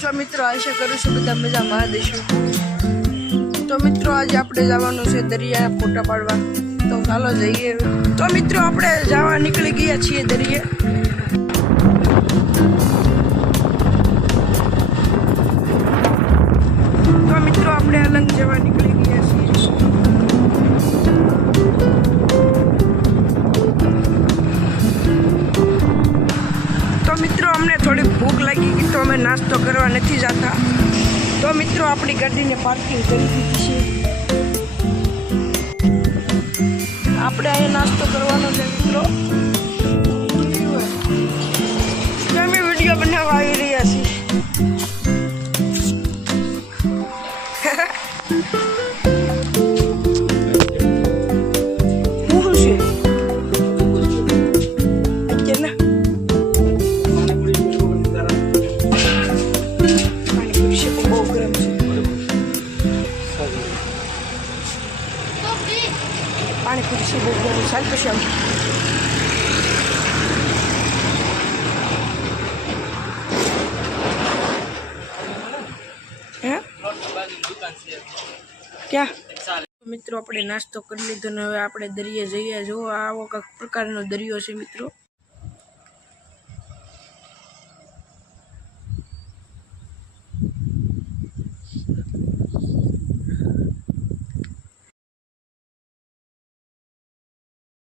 જો મિત્રો આશા કરું છું બધા મજામાં દેશો। તો મિત્રો આજે આપણે જવાનું છે દરિયા ફોટા પાડવા, તો ચાલો જઈએ। તો મિત્રો આપણે જવા નીકળી ગયા છીએ દરિયે। તો મિત્રો આપણે અલંગ જવા નીકળી ગયા છીએ। તો મિત્રો અમને થોડી ભૂખ લાગી ગઈ તો અમે નાસ્તો કરવા નથી જતા। તો મિત્રો આપણી ગાડીને પાર્કિંગ કરી દીધી છે। આપણે અહીંયા નાસ્તો કરવાનો છે મિત્રો। અમે વિડીયો બનાવવા આવી રહ્યા છીએ। પાણીપુરી છે બહુ ગરમ, ચાલતું છે ક્યાં મિત્રો આપણે નાસ્તો કરી લીધો ને હવે આપણે દરિયે જઈએ। જો આવો કંઈક પ્રકારનો દરિયો છે મિત્રો।